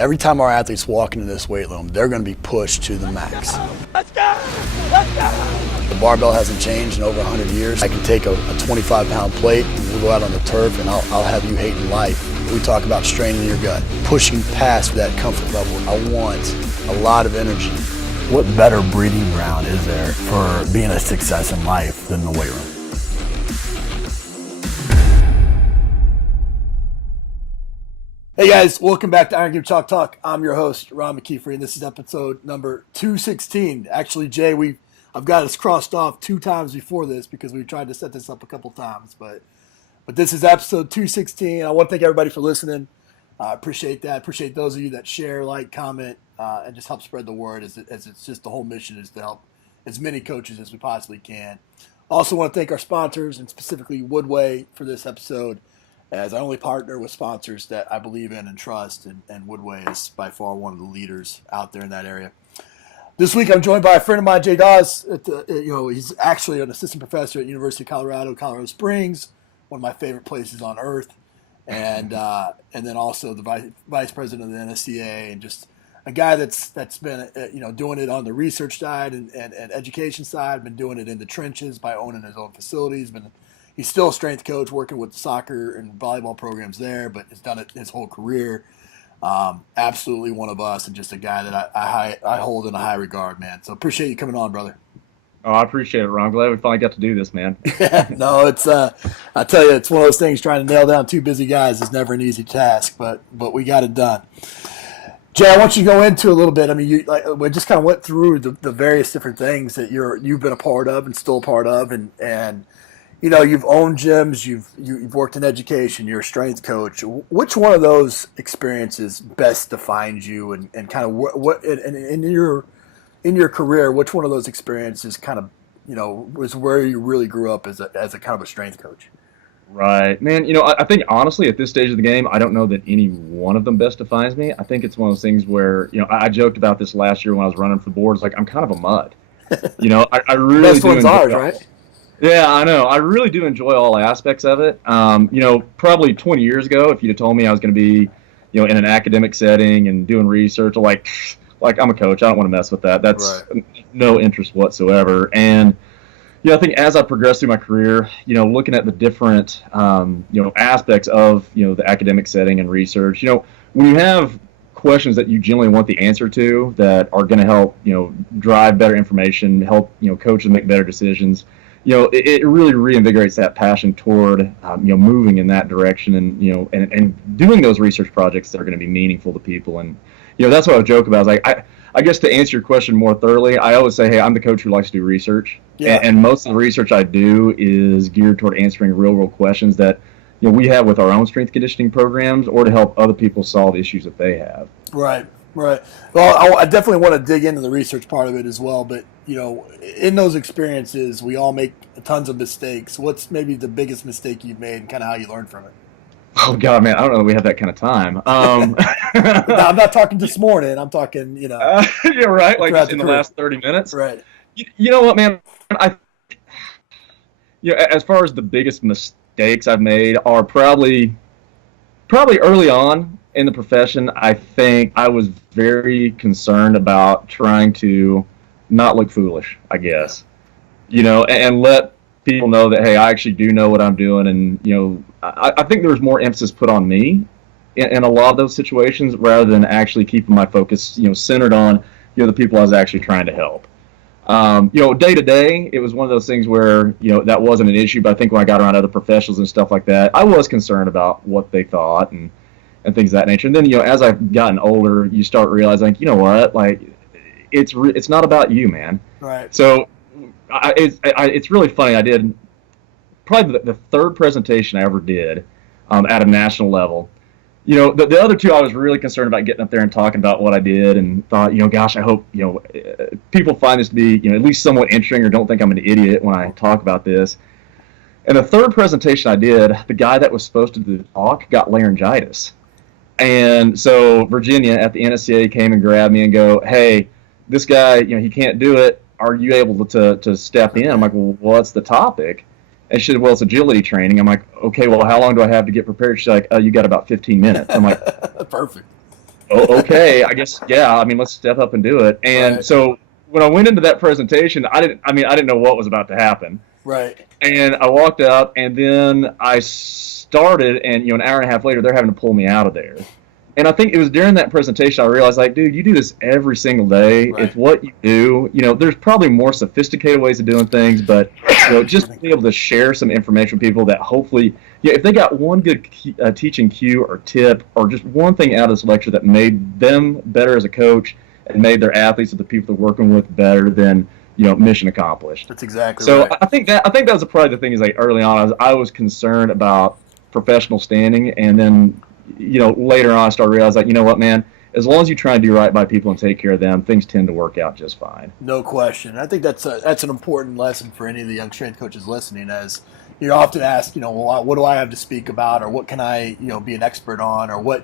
Every time our athletes walk into this weight room, they're going to be pushed to the max. Let's go! Let's go! The barbell hasn't changed in over 100 years. I can take a 25-pound plate and we'll go out on the turf and I'll have you hating life. We talk about straining your gut, pushing past that comfort level. I want a lot of energy. What better breeding ground is there for being a success in life than the weight room? Hey guys, welcome back to Iron Game Chalk Talk. I'm your host, Ron McKeefery, and this is episode number 216. Actually, Jay, I've got us crossed off 2 times before this because we tried to set this up a couple times, but this is episode 216. I want to thank everybody for listening. I appreciate that. Appreciate those of you that share, like, comment, and just help spread the word as it's just the whole mission is to help as many coaches as we possibly can. Also want to thank our sponsors, and specifically Woodway for this episode, as I only partner with sponsors that I believe in and trust, and Woodway is by far one of the leaders out there in that area. This week I'm joined by a friend of mine, Jay Dawes. He's actually an assistant professor at University of Colorado Springs, one of my favorite places on earth, and then also the vice president of the NSCA, and just a guy that's been doing it on the research side and education side, been doing it in the trenches by owning his own facilities, He's still a strength coach working with soccer and volleyball programs there, but has done it his whole career. Absolutely one of us, and just a guy that I hold in a high regard, man. So appreciate you coming on, brother. Oh, I appreciate it, Ron. I'm glad we finally got to do this, man. No, it's I tell you, it's one of those things. Trying to nail down 2 busy guys is never an easy task, but we got it done. Jay, I want you to go into a little bit. I mean, we just kind of went through the various different things that you've been a part of and still a part of, and you've owned gyms, you've worked in education, you're a strength coach. Which one of those experiences best defines you, and kind of what in your career, which one of those experiences kind of was where you really grew up as a kind of a strength coach? Right, man. I think honestly at this stage of the game, I don't know that any one of them best defines me. I think it's one of those things where I joked about this last year when I was running for the boards. Like, I'm kind of a mud. I really best one's ours, right? Yeah, I know. I really do enjoy all aspects of it. Probably 20 years ago, if you'd have told me I was going to be, in an academic setting and doing research, like I'm a coach, I don't want to mess with that. That's right. No interest whatsoever. And I think as I progressed through my career, looking at the different, aspects of, the academic setting and research, when you have questions that you generally want the answer to that are going to help, drive better information, help, coaches make better decisions. It really reinvigorates that passion toward, moving in that direction and doing those research projects that are going to be meaningful to people. And, that's what I joke about. I guess to answer your question more thoroughly, I always say, hey, I'm the coach who likes to do research. Yeah. And most of the research I do is geared toward answering real-world questions that, we have with our own strength conditioning programs, or to help other people solve issues that they have. Right. Well, I definitely want to dig into the research part of it as well, but in those experiences, we all make tons of mistakes. What's maybe the biggest mistake you've made, and kind of how you learned from it? Oh God, man, I don't know that we have that kind of time. No, I'm not talking this morning. I'm talking, yeah, right. Like just in the last 30 minutes. Right. You know what, man? As far as the biggest mistakes I've made are probably early on in the profession. I think I was very concerned about trying to not look foolish, I guess, and let people know that, hey, I actually do know what I'm doing. And, I think there was more emphasis put on me in a lot of those situations rather than actually keeping my focus, centered on, the people I was actually trying to help. Day to day, it was one of those things where, that wasn't an issue. But I think when I got around other professionals and stuff like that, I was concerned about what they thought and things of that nature. And then, as I've gotten older, you start realizing, you know what, like, it's not about you, man. Right. So it's really funny. I did probably the 3rd presentation I ever did at a national level. The other 2 I was really concerned about getting up there and talking about what I did, and thought, gosh, I hope people find this to be at least somewhat interesting, or don't think I'm an idiot when I talk about this. And the 3rd presentation I did, the guy that was supposed to do the talk got laryngitis. And so Virginia at the NSCA came and grabbed me and go, hey, this guy, he can't do it. Are you able to step in? I'm like, well, what's the topic? And she said, well, it's agility training. I'm like, okay, well, how long do I have to get prepared? She's like, you got about 15 minutes. I'm like, perfect. Oh, okay, I guess, yeah, I mean, let's step up and do it. And Right. so when I went into that presentation, I didn't know what was about to happen. Right. And I walked up, and then I started, and an hour and a half later, they're having to pull me out of there. And I think it was during that presentation I realized, like, dude, you do this every single day. Right. It's what you do. There's probably more sophisticated ways of doing things, but just to be able to share some information with people that hopefully, if they got one good teaching cue or tip or just one thing out of this lecture that made them better as a coach and made their athletes or the people they're working with better, then mission accomplished. That's exactly So right. I think that was probably the thing is like early on I was concerned about professional standing, and then later on I started realizing, like, you know what, man, as long as you try and do right by people and take care of them, things tend to work out just fine. No question. I think that's an important lesson for any of the young strength coaches listening. As you're often asked, well, what do I have to speak about, or what can I, be an expert on, or what,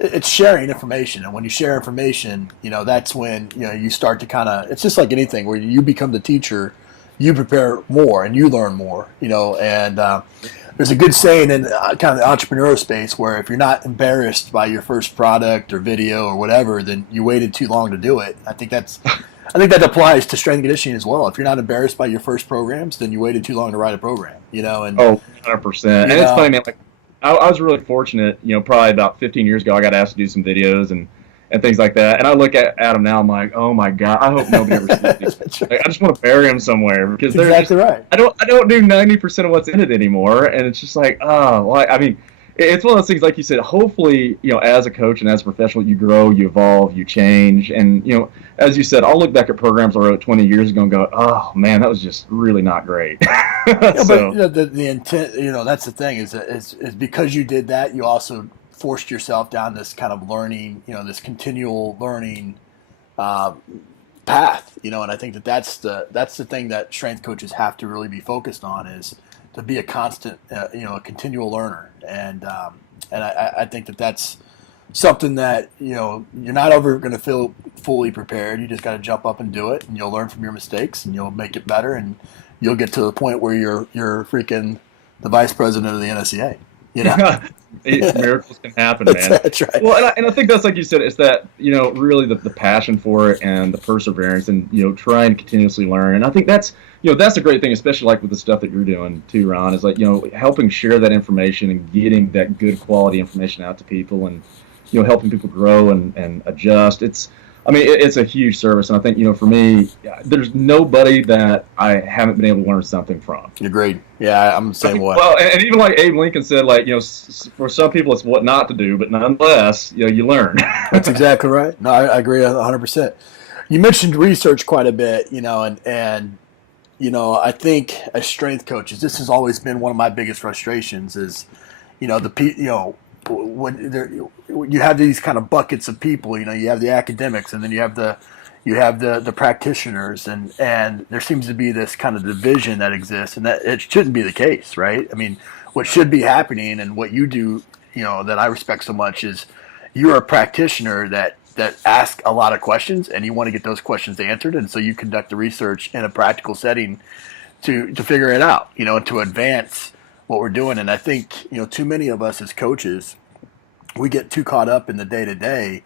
it's sharing information. And when you share information, that's when, you start to kind of, it's just like anything where you become the teacher, you prepare more and you learn more, and there's a good saying in kind of the entrepreneurial space where if you're not embarrassed by your first product or video or whatever, then you waited too long to do it. I think that applies to strength and conditioning as well. If you're not embarrassed by your first programs, then you waited too long to write a program, and 100%. And it's funny, man, like I was really fortunate, probably about 15 years ago, I got asked to do some videos and things like that. And I look at them now, I'm like, oh my God, I hope nobody ever sees these. That's right. Like, I just want to bury them somewhere because That's exactly right. I don't do 90% of what's in it anymore. And it's just like, oh, well, I mean, it's one of those things, like you said, hopefully, as a coach and as a professional, you grow, you evolve, you change. And, as you said, I'll look back at programs I wrote 20 years ago and go, oh man, that was just really not great. But the intent, that's the thing is because you did that, you also forced yourself down this kind of learning, this continual learning path, and I think that's the thing that strength coaches have to really be focused on is to be a constant, a continual learner. And I think that's something that, you're not ever going to feel fully prepared. You just got to jump up and do it, and you'll learn from your mistakes and you'll make it better. And you'll get to the point where you're freaking the vice president of the NSCA. Miracles can happen, man. That's right. Well, and I think that's, like you said, it's that, really the passion for it and the perseverance and, trying to continuously learn. And I think that's a great thing, especially like with the stuff that you're doing too, Ron, is like, helping share that information and getting that good quality information out to people and, helping people grow and adjust. It's a huge service. And I think, for me, there's nobody that I haven't been able to learn something from. Agreed. Yeah, I'm the same way. Well, and even like Abe Lincoln said, like, for some people it's what not to do, but nonetheless, you learn. That's exactly right. No, I agree 100%. You mentioned research quite a bit, and I think as strength coaches, this has always been one of my biggest frustrations is, when you have these kind of buckets of people, you have the academics and then you have the practitioners, and there seems to be this kind of division that exists, and that it shouldn't be the case, right? I mean, what should be happening and what you do, that I respect so much is you're a practitioner that asks a lot of questions and you want to get those questions answered, and so you conduct the research in a practical setting to figure it out, and to advance what we're doing. And I think, too many of us as coaches, we get too caught up in the day-to-day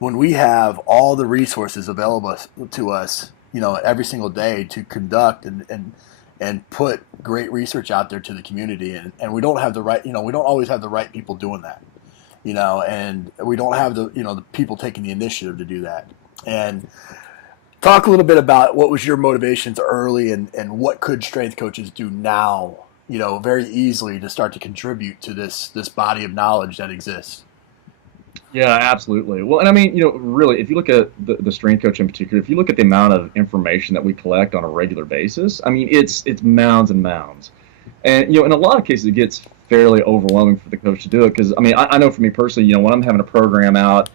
when we have all the resources available to us, every single day to conduct and put great research out there to the community. And we don't have the right, we don't always have the right people doing that, and we don't have the people taking the initiative to do that. And talk a little bit about what was your motivations early and what could strength coaches do now, very easily to start to contribute to this body of knowledge that exists. Yeah, absolutely. Well, and I mean, really, if you look at the strength coach in particular, if you look at the amount of information that we collect on a regular basis, I mean, it's mounds and mounds. And, in a lot of cases, it gets fairly overwhelming for the coach to do it because, I mean, I know for me personally, when I'm having a program out,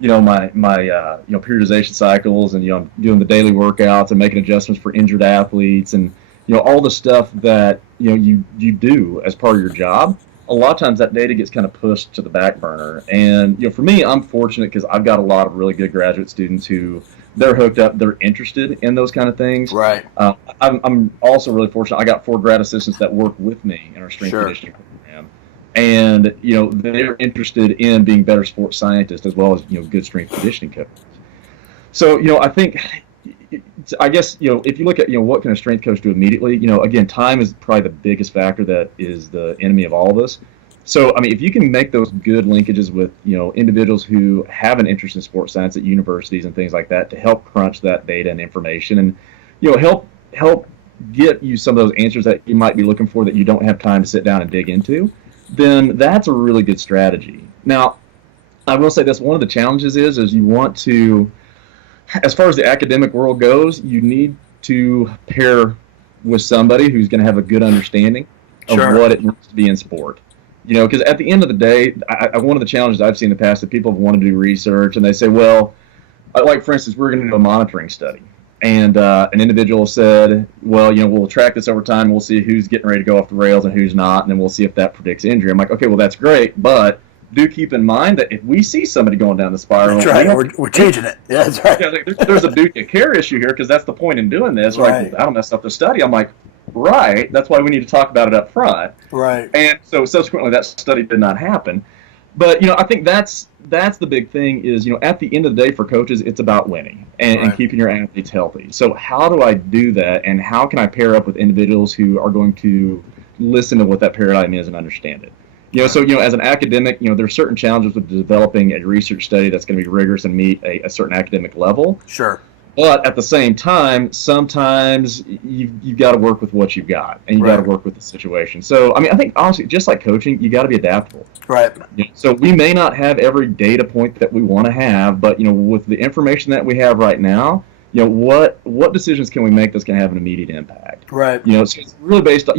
my periodization cycles and, I'm doing the daily workouts and making adjustments for injured athletes and, all the stuff that, you do as part of your job. A lot of times that data gets kind of pushed to the back burner. And, for me, I'm fortunate because I've got a lot of really good graduate students who they're hooked up, they're interested in those kind of things. Right. I'm also really fortunate. I got 4 grad assistants that work with me in our strength conditioning program. and they're interested in being better sports scientists as well as good strength conditioning coaches. So I guess if you look at what can a strength coach do immediately, again, time is probably the biggest factor that is the enemy of all of us. So I mean, if you can make those good linkages with individuals who have an interest in sports science at universities and things like that to help crunch that data and information, and help get you some of those answers that you might be looking for that you don't have time to sit down and dig into, then that's a really good strategy. Now, I will say this: one of the challenges is you want to, as far as the academic world goes, you need to pair with somebody who's going to have a good understanding of what it means to be in sport. Because at the end of the day, one of the challenges I've seen in the past that people have wanted to do research, and they say, well, like for instance, we're going to do a monitoring study. And an individual said, well, we'll track this over time. We'll see who's getting ready to go off the rails and who's not, and then we'll see if that predicts injury. I'm like, okay, well, that's great, but do keep in mind that if we see somebody going down the spiral, that's right. We're changing it. Yeah, that's right. Yeah, there's a duty of care issue here because that's the point in doing this. Right. Like, that'll mess up the study. I'm like, right. That's why we need to talk about it up front. Right. And so subsequently, that study did not happen. But I think that's the big thing is at the end of the day for coaches, it's about winning and keeping your athletes healthy. So how do I do that, and how can I pair up with individuals who are going to listen to what that paradigm is and understand it? So as an academic, there's certain challenges with developing a research study that's going to be rigorous and meet a certain academic level. Sure. But at the same time, sometimes you've got to work with what you've got, and you got to work with the situation. So, I mean, I think honestly, just like coaching, you got to be adaptable. Right. So we may not have every data point that we want to have, but with the information that we have right now, what decisions can we make that's going to have an immediate impact? Right. So it's really based on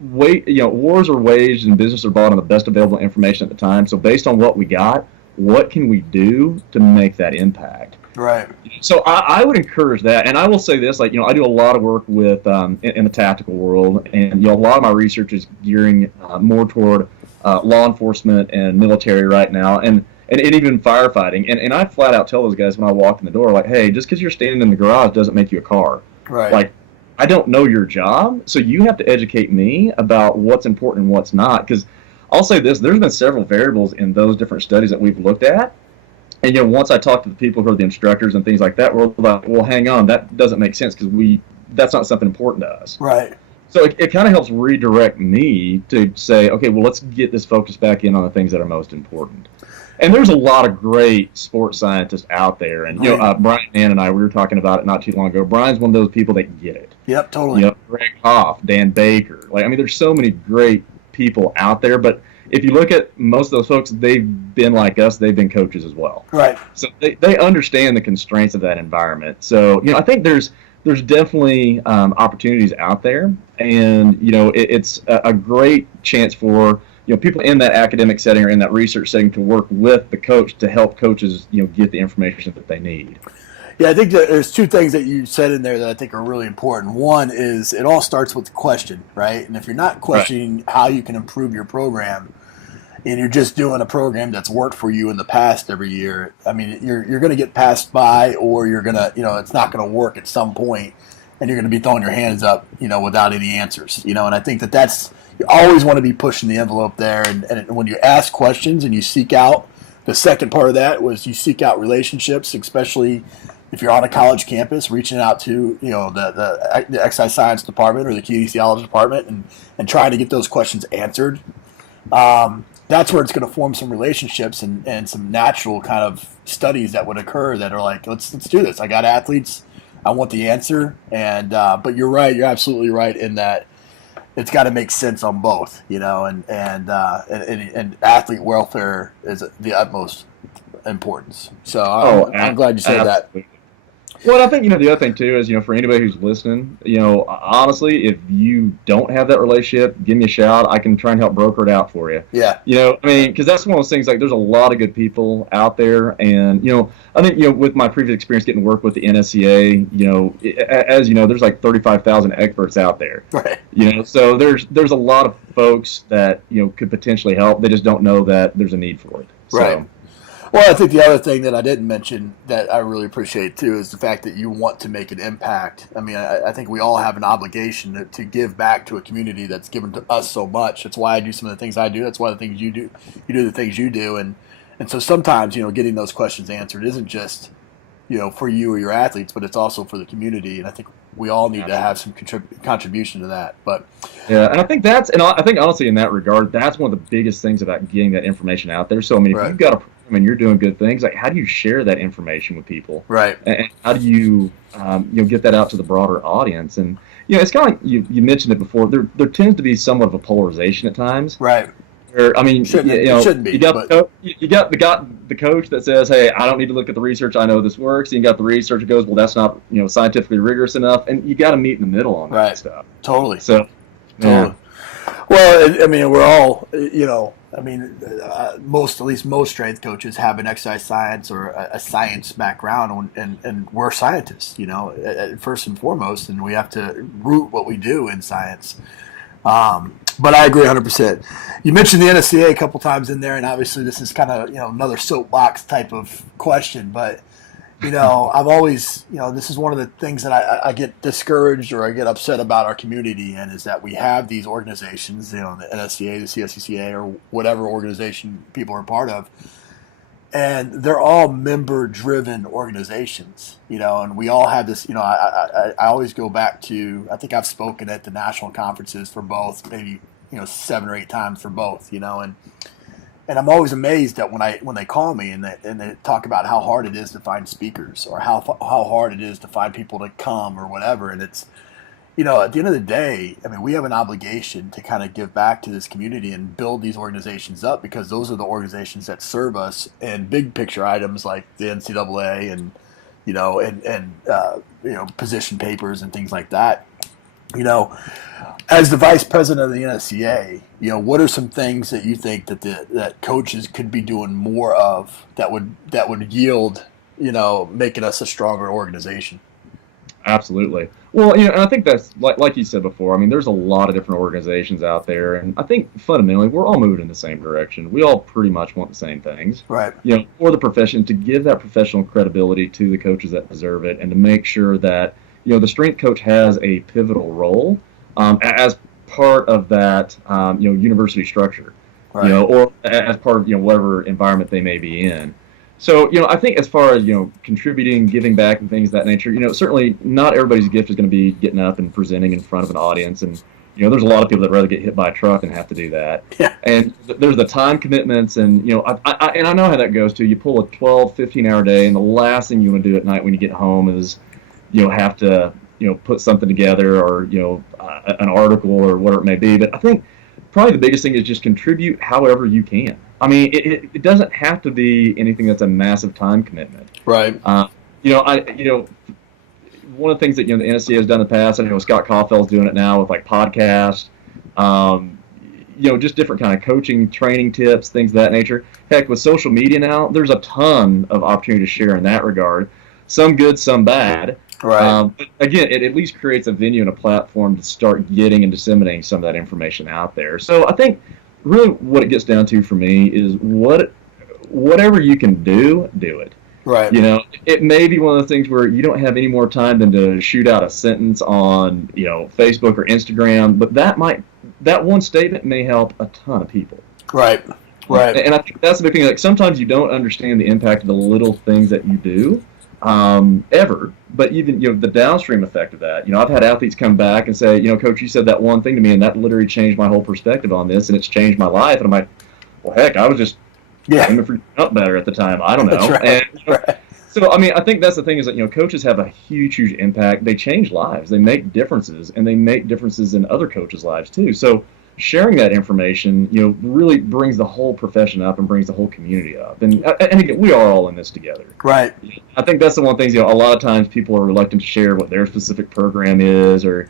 wars are waged and business are bought on the best available information at the time. So based on what we got, what can we do to make that impact? Right. So I would encourage that, and I will say this: I do a lot of work with in the tactical world, and a lot of my research is gearing more toward law enforcement and military right now, and even firefighting. And I flat out tell those guys when I walk in the door, like, hey, just because you're standing in the garage doesn't make you a car. Right. Like, I don't know your job, so you have to educate me about what's important and what's not. Because I'll say this: there's been several variables in those different studies that we've looked at. And once I talk to the people who are the instructors and things like that, we're like, well, hang on, that doesn't make sense because that's not something important to us. Right. So it kind of helps redirect me to say, okay, well, let's get this focus back in on the things that are most important. And there's a lot of great sports scientists out there. And Brian Mann and I, we were talking about it not too long ago. Brian's one of those people that get it. Yep, totally. Greg Hoff, Dan Baker. There's so many great people out there, but if you look at most of those folks, they've been like us. They've been coaches as well. Right. So they understand the constraints of that environment. So, I think there's definitely opportunities out there. And, it's a great chance for, people in that academic setting or in that research setting to work with the coach to help coaches, get the information that they need. Yeah, I think that there's two things that you said in there that I think are really important. One is it all starts with the question, right? And if you're not questioning how you can improve your program, and you're just doing a program that's worked for you in the past every year, I mean, you're going to get passed by, or you're going to, it's not going to work at some point, and you're going to be throwing your hands up, without any answers, and I think that's, you always want to be pushing the envelope there, and when you ask questions and you seek out, the second part of that was you seek out relationships, especially if you're on a college campus, reaching out to the exercise science department or the kinesiology department and trying to get those questions answered. That's where it's going to form some relationships and some natural kind of studies that would occur that are like, let's do this. I got athletes. I want the answer. And but you're right. You're absolutely right in that it's got to make sense on both. And athlete welfare is the utmost importance. So I'm glad you said that. Well, I think, the other thing, too, is, for anybody who's listening, honestly, if you don't have that relationship, give me a shout. I can try and help broker it out for you. Yeah. Because that's one of those things, there's a lot of good people out there. And, I think, with my previous experience getting to work with the NSCA, as you know, there's like 35,000 experts out there. Right. So there's a lot of folks that, could potentially help. They just don't know that there's a need for it. So. Right. Well, I think the other thing that I didn't mention that I really appreciate too is the fact that you want to make an impact. I mean, I think we all have an obligation to give back to a community that's given to us so much. That's why I do some of the things I do. That's why the things you do the things you do, and so sometimes getting those questions answered isn't just for you or your athletes, but it's also for the community. And I think we all need to have some contribution to that. But yeah, and I think I think honestly in that regard, that's one of the biggest things about getting that information out there. So I mean, if you've got a program and you're doing good things, like how do you share that information with people? Right. And how do you get that out to the broader audience? And it's kind of like you mentioned it before. There tends to be somewhat of a polarization at times. Right. I mean, shouldn't be, you got the coach that says, "Hey, I don't need to look at the research. I know this works." And you got the research that goes, "Well, that's not scientifically rigorous enough." And you got to meet in the middle on that stuff. Totally. So, totally. Well, I mean, we're all at least most strength coaches have an exercise science or a science background, and we're scientists, first and foremost, and we have to root what we do in science. But I agree 100%. You mentioned the NSCA a couple times in there, and obviously this is kind of another soapbox type of question. But I've always this is one of the things that I get discouraged or I get upset about our community in is that we have these organizations, the NSCA, the CSCCA, or whatever organization people are part of, and they're all member-driven organizations, and we all have this, I always go back to, I think I've spoken at the national conferences for both, maybe, 7 or 8 times for both, and I'm always amazed that when they call me and they talk about how hard it is to find speakers or how hard it is to find people to come or whatever, and it's, at the end of the day, I mean, we have an obligation to kind of give back to this community and build these organizations up because those are the organizations that serve us in big picture items like the NCAA and, position papers and things like that. As the vice president of the NSCA, what are some things that you think that coaches could be doing more of that would yield, making us a stronger organization? Absolutely. Well, and I think that's like you said before. I mean, there's a lot of different organizations out there, and I think fundamentally we're all moving in the same direction. We all pretty much want the same things, right? For the profession, to give that professional credibility to the coaches that deserve it, and to make sure that the strength coach has a pivotal role as part of that university structure, right. Or as part of whatever environment they may be in. So, I think as far as, contributing, giving back and things of that nature, certainly not everybody's gift is going to be getting up and presenting in front of an audience. And, there's a lot of people that rather get hit by a truck than have to do that. Yeah. And there's the time commitments. And, I know how that goes too. You pull a 12, 15-hour day, and the last thing you want to do at night when you get home is, have to, put something together or, an article or whatever it may be. But I think probably the biggest thing is just contribute however you can. I mean, it doesn't have to be anything that's a massive time commitment. Right. One of the things that the NSCA has done in the past, I know Scott Caulfield's doing it now with like podcasts, just different kind of coaching, training tips, things of that nature. Heck, with social media now, there's a ton of opportunity to share in that regard. Some good, some bad. Right. But again, it at least creates a venue and a platform to start getting and disseminating some of that information out there. So I think really what it gets down to for me is whatever you can do it. Right. It may be one of the things where you don't have any more time than to shoot out a sentence on, Facebook or Instagram, but that one statement may help a ton of people. Right. Right. And I think that's the big thing. Like sometimes you don't understand the impact of the little things that you do. Ever, but even the downstream effect of that. I've had athletes come back and say, Coach, you said that one thing to me, and that literally changed my whole perspective on this, and it's changed my life. And I'm like, well, heck, I was just aiming for up better at the time. I don't know. That's right. And, so, I mean, I think that's the thing is that coaches have a huge impact. They change lives. They make differences, and they make differences in other coaches' lives too. So sharing that information, really brings the whole profession up and brings the whole community up. And again, we are all in this together. Right. I think that's the one thing, a lot of times people are reluctant to share what their specific program is, or,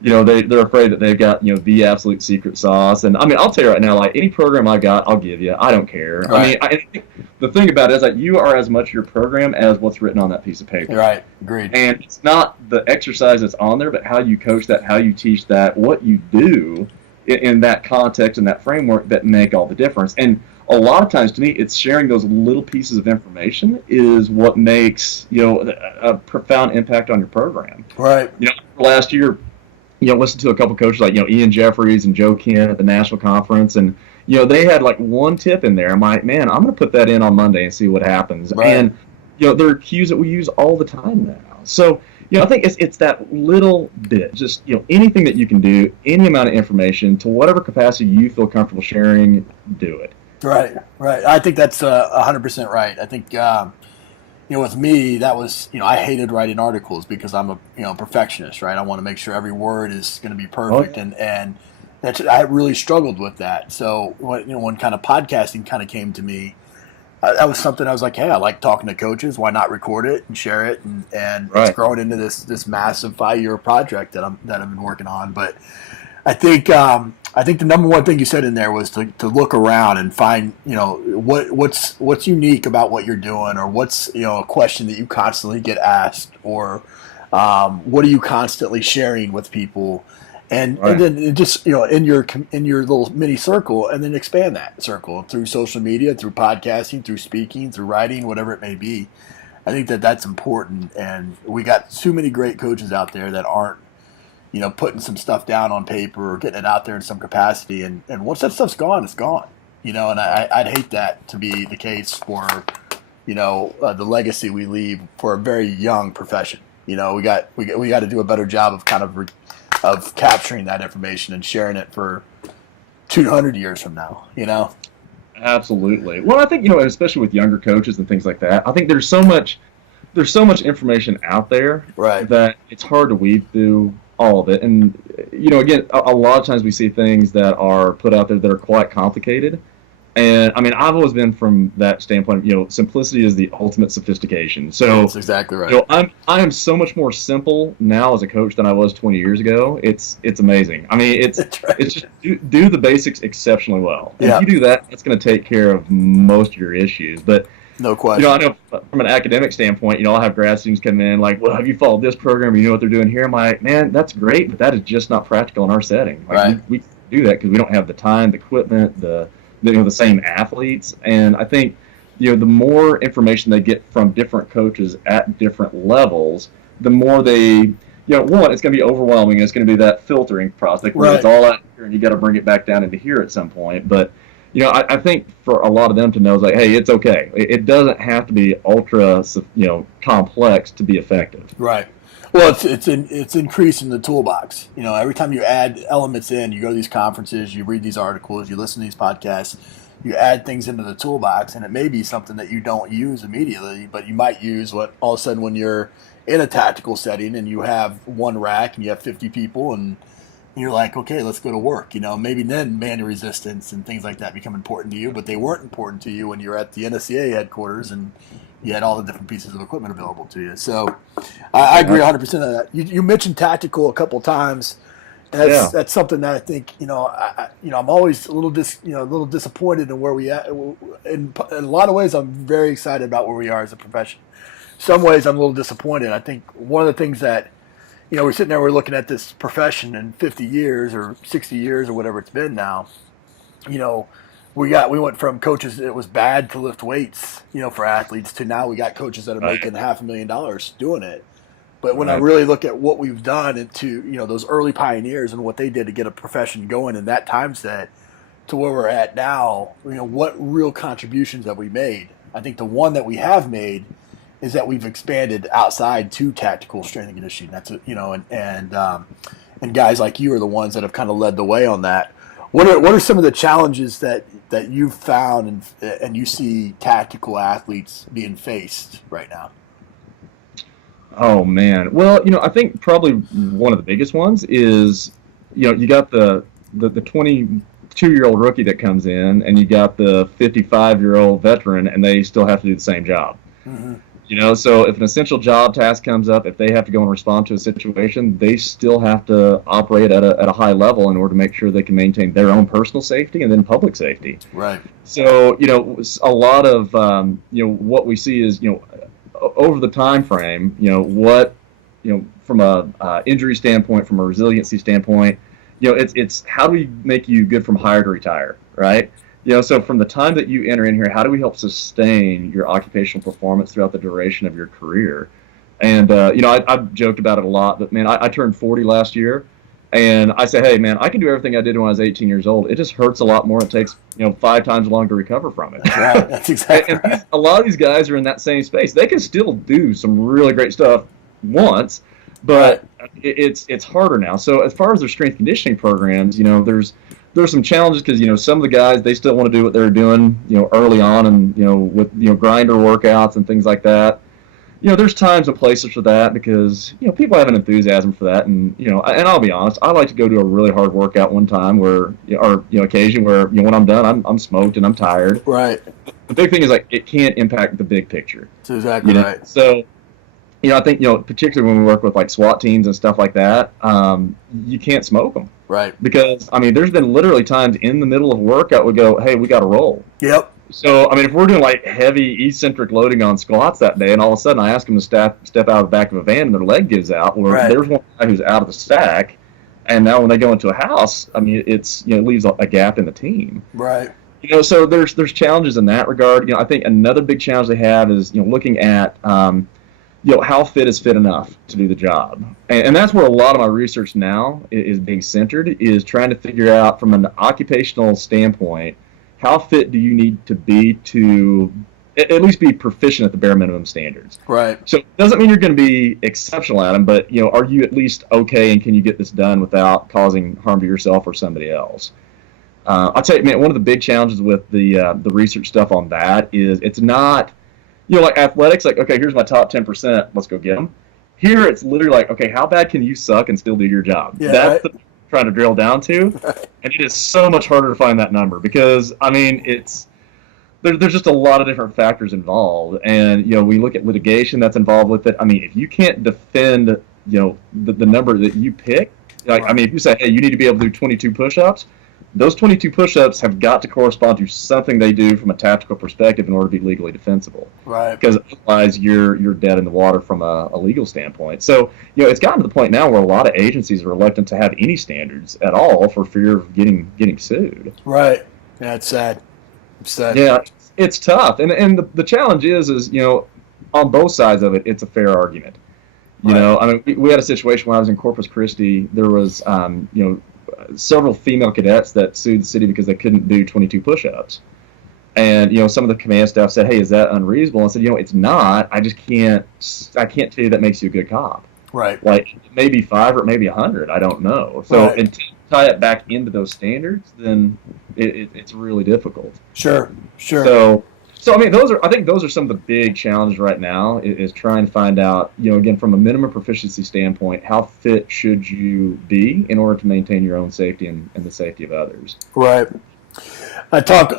they're afraid that they've got, the absolute secret sauce. And I mean, I'll tell you right now, like any program I got, I'll give you. I don't care. Right. I mean, the thing about it is that you are as much your program as what's written on that piece of paper. Right. Agreed. And it's not the exercise that's on there, but how you coach that, how you teach that, what you do in that context and that framework that make all the difference. And a lot of times to me, it's sharing those little pieces of information is what makes, a profound impact on your program. Right. Last year, listened to a couple coaches like, Ian Jeffries and Joe Kent at the national conference, and, they had like one tip in there. I'm like, man, I'm going to put that in on Monday and see what happens. Right. And, there are cues that we use all the time now. So, I think it's that little bit, just, anything that you can do, any amount of information to whatever capacity you feel comfortable sharing, do it. Right. I think that's 100% right. I think, with me, that was, I hated writing articles because I'm a, perfectionist, right? I want to make sure every word is going to be perfect. Oh, yeah. And that's, I really struggled with that. So when kind of podcasting kind of came to me, that was something I was like, hey, I like talking to coaches. Why not record it and share it? And right. It's grown into this massive 5-year project that I've been working on. But I think the number one thing you said in there was to look around and find, what's unique about what you're doing, or what's, a question that you constantly get asked, or what are you constantly sharing with people, and then just, in your little mini circle, and then expand that circle through social media, through podcasting, through speaking, through writing, whatever it may be. I think that's important, and we got too many great coaches out there that aren't, putting some stuff down on paper or getting it out there in some capacity. And once that stuff's gone, it's gone. And I'd hate that to be the case for, the legacy we leave for a very young profession. We got to do a better job of kind of capturing that information and sharing it for 200 years from now, Absolutely. Well, I think, especially with younger coaches and things like that, I think there's so much information out there, right, that it's hard to weed through all of it. And, again, a lot of times we see things that are put out there that are quite complicated. And, I mean, I've always been from that standpoint, simplicity is the ultimate sophistication. So that's exactly right. I am so much more simple now as a coach than I was 20 years ago. It's amazing. I mean, it's just do the basics exceptionally well. And if you do that, it's going to take care of most of your issues. But no question. I know from an academic standpoint, I'll have grad students come in like, well, have you followed this program? You know what they're doing here? I'm like, man, that's great, but that is just not practical in our setting. Like, right. We do that because we don't have the time, the equipment, the same athletes. And I think, the more information they get from different coaches at different levels, the more they, one, it's going to be overwhelming. It's going to be that filtering process where it's all out here and you got to bring it back down into here at some point. But I think for a lot of them to know is like, hey, it's okay. It doesn't have to be ultra, complex to be effective. Right. Well, it's increasing the toolbox. Every time you add elements in, you go to these conferences, you read these articles, you listen to these podcasts, you add things into the toolbox, and it may be something that you don't use immediately, but you might use all of a sudden when you're in a tactical setting and you have one rack and you have 50 people and you're like, okay, let's go to work. Maybe then manual resistance and things like that become important to you, but they weren't important to you when you're at the NSCA headquarters and you had all the different pieces of equipment available to you. So I agree 100% of that. You mentioned tactical a couple times, and that's something that I think, I'm always a little disappointed in where we at. In a lot of ways, I'm very excited about where we are as a profession. Some ways I'm a little disappointed. I think one of the things that, we're sitting there, we're looking at this profession in 50 years or 60 years or whatever it's been now. We went from coaches it was bad to lift weights, for athletes, to now we got coaches that are making $500,000 doing it. But when I really look at what we've done into, those early pioneers and what they did to get a profession going in that time set to where we're at now, what real contributions have we made? I think the one that we have made is that we've expanded outside to tactical strength and conditioning. That's and guys like you are the ones that have kind of led the way on that. What are some of the challenges that you've found and you see tactical athletes being faced right now? Oh man, well, I think probably one of the biggest ones is, you got the 22-year-old rookie that comes in, and you got the 55-year-old veteran, and they still have to do the same job. Mm-hmm. So if an essential job task comes up, if they have to go and respond to a situation, they still have to operate at a high level in order to make sure they can maintain their own personal safety and then public safety. Right. So, a lot of, what we see is, over the time frame, from a injury standpoint, from a resiliency standpoint, it's how do we make you good from hire to retire, right? So from the time that you enter in here, how do we help sustain your occupational performance throughout the duration of your career? And, I've joked about it a lot, but man, I turned 40 last year, and I say, hey, man, I can do everything I did when I was 18 years old. It just hurts a lot more. It takes, 5 times longer to recover from it. Right. That's exactly right. A lot of these guys are in that same space. They can still do some really great stuff once, but it's harder now. So as far as their strength conditioning programs, there's some challenges because some of the guys, they still want to do what they were doing early on, and with grinder workouts and things like that. There's times and places for that because people have an enthusiasm for that, and and I'll be honest, I like to go do a really hard workout one time occasion where when I'm done, I'm smoked and I'm tired. Right. The big thing is it can't impact the big picture. That's exactly right. So I think particularly when we work with like SWAT teams and stuff like that, you can't smoke them. Right. Because there's been literally times in the middle of a workout we go, hey, we got to roll. Yep. So, if we're doing like heavy eccentric loading on squats that day, and all of a sudden I ask them to step out of the back of a van and their leg gives out, or there's one guy who's out of the stack, and now when they go into a house, it's it leaves a gap in the team. Right. So there's challenges in that regard. I think another big challenge they have is looking at how fit is fit enough to do the job, and that's where a lot of my research now is being centered, is trying to figure out from an occupational standpoint, how fit do you need to be to at least be proficient at the bare minimum standards? Right. So it doesn't mean you're going to be exceptional at them, but are you at least okay, and can you get this done without causing harm to yourself or somebody else? I'll tell you, man, one of the big challenges with the research stuff on that is it's not, like athletics, like, okay, here's my top 10%, let's go get them. Here it's literally like, okay, how bad can you suck and still do your job? Yeah, that's the trying to drill down to, and it is so much harder to find that number because there's just a lot of different factors involved, and we look at litigation that's involved with it. If you can't defend the number that you pick, if you say, hey, you need to be able to do 22 push-ups, those 22 push-ups have got to correspond to something they do from a tactical perspective in order to be legally defensible. Right. Because otherwise you're dead in the water from a legal standpoint. So, it's gotten to the point now where a lot of agencies are reluctant to have any standards at all for fear of getting sued. Right. Yeah, it's sad. It's sad. Yeah, it's tough. And the challenge is on both sides of it, it's a fair argument. We had a situation when I was in Corpus Christi. There was, several female cadets that sued the city because they couldn't do 22 push-ups. And, some of the command staff said, hey, is that unreasonable? And I said, it's not. I can't tell you that makes you a good cop. Right. Like, maybe 5 or maybe 100. I don't know. So until you tie it back into those standards, then it's really difficult. Sure. So I think those are some of the big challenges right now is trying to find out, again, from a minimum proficiency standpoint, how fit should you be in order to maintain your own safety and the safety of others. Right. I talk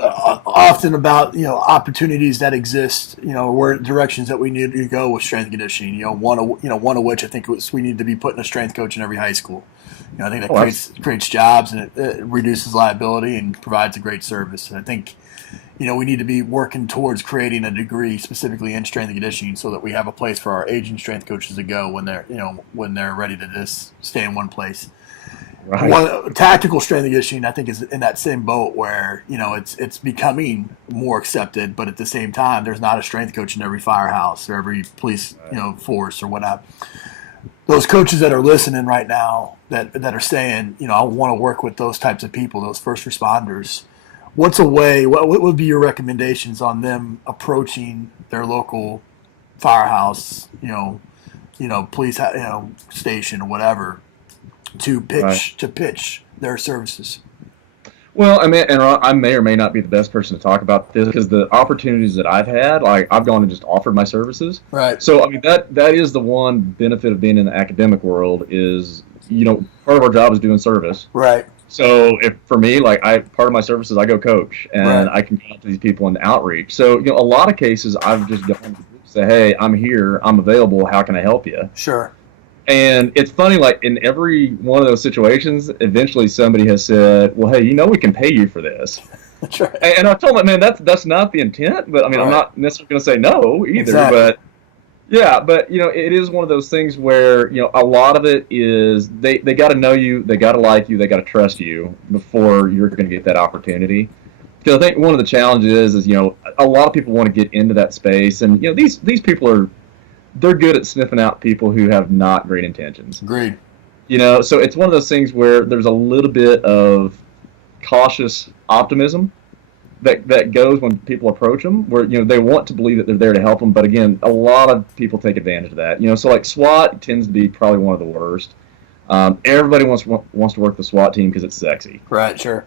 often about, opportunities that exist, where directions that we need to go with strength conditioning, one of which I think we need to be putting a strength coach in every high school. I think that creates jobs, and it reduces liability and provides a great service. And I think, we need to be working towards creating a degree specifically in strength and conditioning so that we have a place for our aging strength coaches to go when they're ready to just stay in one place. Right. Tactical strength and conditioning, I think, is in that same boat where, it's becoming more accepted, but at the same time, there's not a strength coach in every firehouse or every police, force or whatnot. Those coaches that are listening right now that are saying, I want to work with those types of people, those first responders. What would be your recommendations on them approaching their local firehouse, police, station or whatever, to pitch their services? Well, I may or may not be the best person to talk about this because the opportunities that I've had, I've gone and just offered my services. Right. So that is the one benefit of being in the academic world is, part of our job is doing service. Right. So for me, part of my service is I go coach, and I can go out to these people in outreach. So, a lot of cases I've just gone to say, hey, I'm here, I'm available, how can I help you? Sure. And it's funny, in every one of those situations, eventually somebody has said, well, hey, we can pay you for this. That's right. And I told them, man, that's not the intent, but I'm not necessarily going to say no either. Exactly. But yeah, but it is one of those things where a lot of it is they got to know you, they got to like you, they got to trust you before you're going to get that opportunity. Because I think one of the challenges is, a lot of people want to get into that space, and these people they're good at sniffing out people who have not great intentions. Agreed. So it's one of those things where there's a little bit of cautious optimism that goes when people approach them, where they want to believe that they're there to help them, but again, a lot of people take advantage of that. So like SWAT tends to be probably one of the worst. Everybody wants to work the SWAT team because it's sexy. Right. Sure.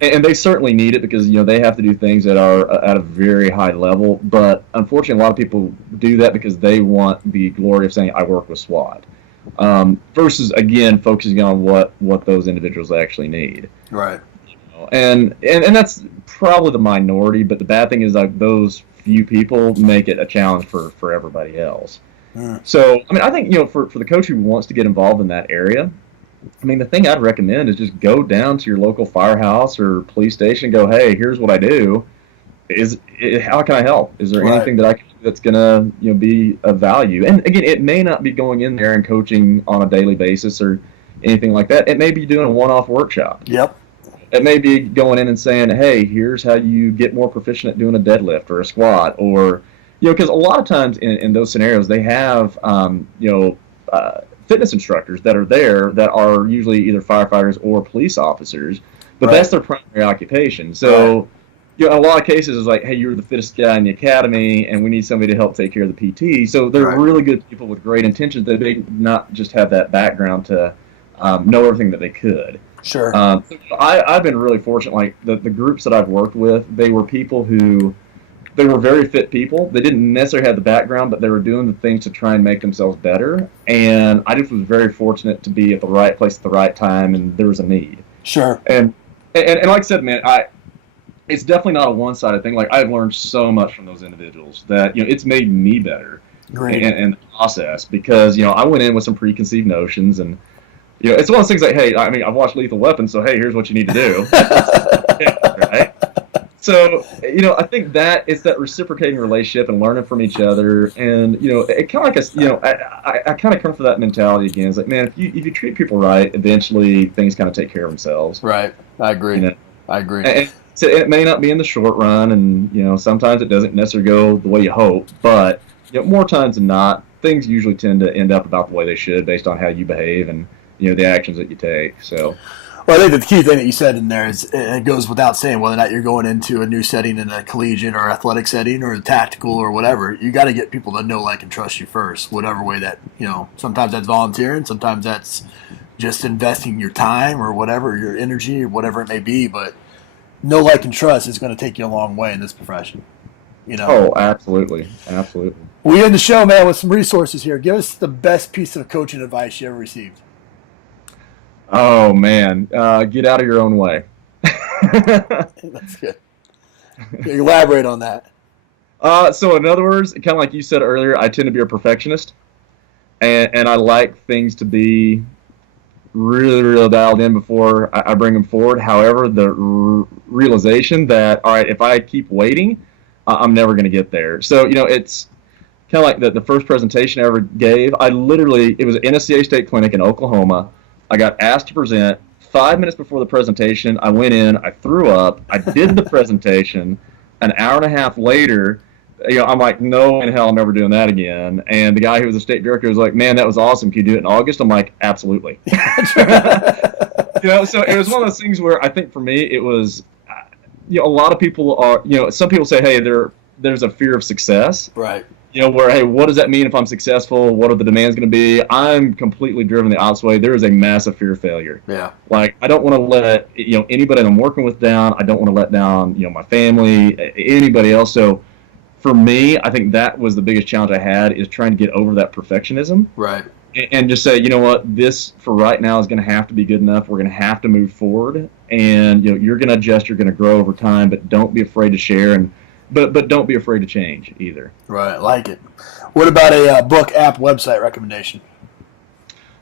And they certainly need it because they have to do things that are at a very high level. But unfortunately, a lot of people do that because they want the glory of saying I work with SWAT, versus again focusing on what those individuals actually need. Right. And that's probably the minority. But the bad thing is like those few people make it a challenge for everybody else. So I think for the coach who wants to get involved in that area, the thing I'd recommend is just go down to your local firehouse or police station and go, hey, here's what I do. How can I help? Is there anything that I can do that's going to be of value? And again, it may not be going in there and coaching on a daily basis or anything like that. It may be doing a one-off workshop. Yep. It may be going in and saying, hey, here's how you get more proficient at doing a deadlift or a squat, or because a lot of times in those scenarios they have fitness instructors that are there that are usually either firefighters or police officers, but that's their primary occupation. So, in a lot of cases, it's like, hey, you're the fittest guy in the academy, and we need somebody to help take care of the PT. So they're really good people with great intentions that they not just have that background to know everything that they could. Sure. I've been really fortunate. Like the groups that I've worked with, they were people who. They were very fit people. They didn't necessarily have the background, but they were doing the things to try and make themselves better. And I just was very fortunate to be at the right place at the right time, and there was a need. Sure. And like I said, man, it's definitely not a one-sided thing. Like I've learned so much from those individuals that it's made me better in the process because I went in with some preconceived notions, and it's one of those things like, hey, I've watched Lethal Weapon, so hey, here's what you need to do. Right? So, I think that it's that reciprocating relationship and learning from each other. And, it kind of like I kind of come from that mentality again. It's like, man, if you treat people right, eventually things kind of take care of themselves. Right. I agree. I agree. And so it may not be in the short run, and, sometimes it doesn't necessarily go the way you hope. But, more times than not, things usually tend to end up about the way they should based on how you behave and, the actions that you take. So. Well, I think that the key thing that you said in there is it goes without saying whether or not you're going into a new setting in a collegiate or athletic setting or a tactical or whatever. You got to get people to know, like, and trust you first, whatever way that, sometimes that's volunteering, sometimes that's just investing your time or whatever, your energy or whatever it may be. But know, like, and trust is going to take you a long way in this profession. Oh, absolutely. Absolutely. We end the show, man, with some resources here. Give us the best piece of coaching advice you ever received. Oh, man. Get out of your own way. That's good. Elaborate on that. So in other words, kind of like you said earlier, I tend to be a perfectionist. And I like things to be really, really dialed in before I bring them forward. However, the realization that, all right, if I keep waiting, I'm never going to get there. So, it's kind of like the first presentation I ever gave. It was an NSCA State Clinic in Oklahoma. I got asked to present. 5 minutes before the presentation, I went in, I threw up, I did the presentation. An hour and a half later, I'm like, no in hell, I'm never doing that again. And the guy who was the state director was like, man, that was awesome. Can you do it in August? I'm like, absolutely. So it was one of those things where I think for me, it was, a lot of people are, some people say, hey, there's a fear of success. Right. Where, hey, what does that mean if I'm successful? What are the demands going to be? I'm completely driven the opposite way. There is a massive fear of failure. Yeah. Like, I don't want to let, anybody that I'm working with down. I don't want to let down, my family, anybody else. So for me, I think that was the biggest challenge I had is trying to get over that perfectionism. Right. And just say, you know what, this for right now is going to have to be good enough. We're going to have to move forward. And, you're going to adjust. You're going to grow over time. But don't be afraid to share. But don't be afraid to change either. Right, like it. What about a book, app, website recommendation?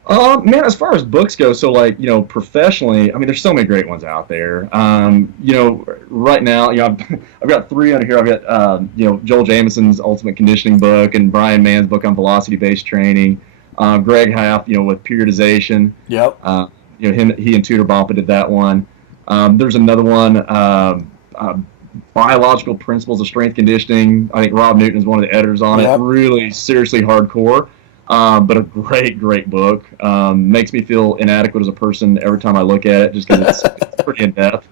Man, as far as books go, so like, professionally, there's so many great ones out there. Right now, I've got 3 under here. I've got, Joel Jamison's Ultimate Conditioning book and Brian Mann's book on velocity-based training. Greg Haft, with periodization. Yep. He and Tudor Bompa did that one. There's another one. Biological Principles of Strength Conditioning. I think Rob Newton is one of the editors on it. Really seriously hardcore, but a great book. Makes me feel inadequate as a person every time I look at it, just because it's pretty in depth.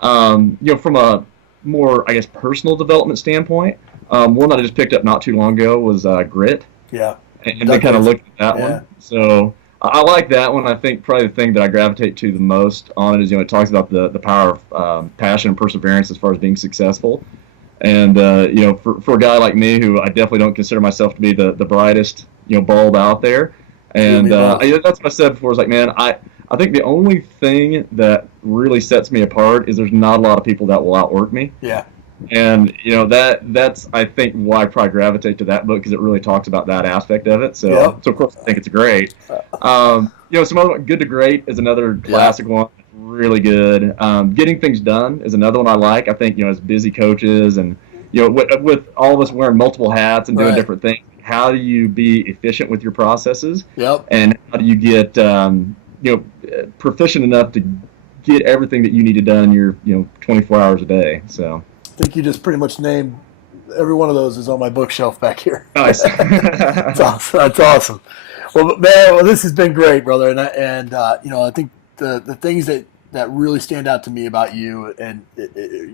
From a more, I guess, personal development standpoint, one that I just picked up not too long ago was Grit. Yeah. And they kind of looked at that one. So I like that one. I think probably the thing that I gravitate to the most on it is, it talks about the power of passion and perseverance as far as being successful. And, for a guy like me, who I definitely don't consider myself to be the brightest, bulb out there. And that's what I said before. Is like, man, I think the only thing that really sets me apart is there's not a lot of people that will outwork me. Yeah. And, that's, I think, why I probably gravitate to that book, because it really talks about that aspect of it. So, of course, I think it's great. Some other Good to Great is another classic one. Really good. Getting Things Done is another one I like. I think, as busy coaches and, with all of us wearing multiple hats and doing different things, how do you be efficient with your processes? Yep. And how do you get, proficient enough to get everything that you need done in your, 24 hours a day. So I think you just pretty much named every one of those is on my bookshelf back here. Nice. That's awesome. That's awesome. Well, man, this has been great, brother. And I think the things that really stand out to me about you, and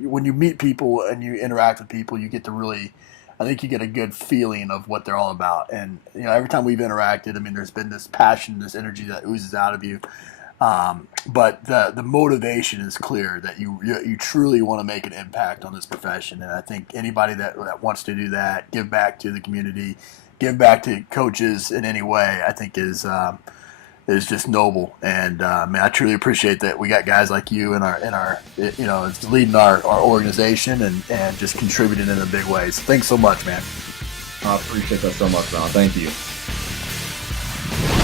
when you meet people and you interact with people, you get to really, I think you get a good feeling of what they're all about. And, every time we've interacted, I mean, there's been this passion, this energy that oozes out of you. But the motivation is clear that you truly want to make an impact on this profession. And I think anybody that wants to do that, give back to the community, give back to coaches in any way, I think is just noble. And man, I truly appreciate that we got guys like you in our leading our organization and just contributing in a big way. So thanks so much, man. I appreciate that so much, Ron. Thank you.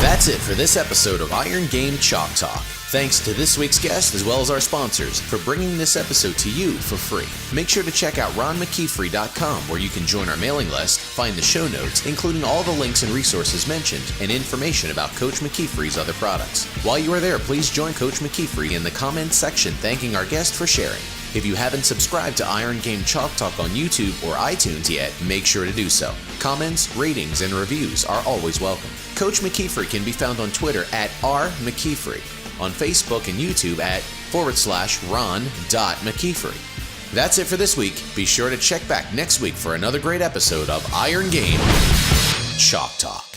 That's it for this episode of Iron Game Chalk Talk. Thanks to this week's guest as well as our sponsors for bringing this episode to you for free. Make sure to check out ronmckeefery.com, where you can join our mailing list, find the show notes, including all the links and resources mentioned, and information about Coach McKeefery's other products. While you are there, please join Coach McKeefery in the comments section thanking our guest for sharing. If you haven't subscribed to Iron Game Chalk Talk on YouTube or iTunes yet, make sure to do so. Comments, ratings, and reviews are always welcome. Coach McKeefery can be found on Twitter at @RMcKeefery, on Facebook and YouTube at /Ron.McKeefery. That's it for this week. Be sure to check back next week for another great episode of Iron Game Chalk Talk.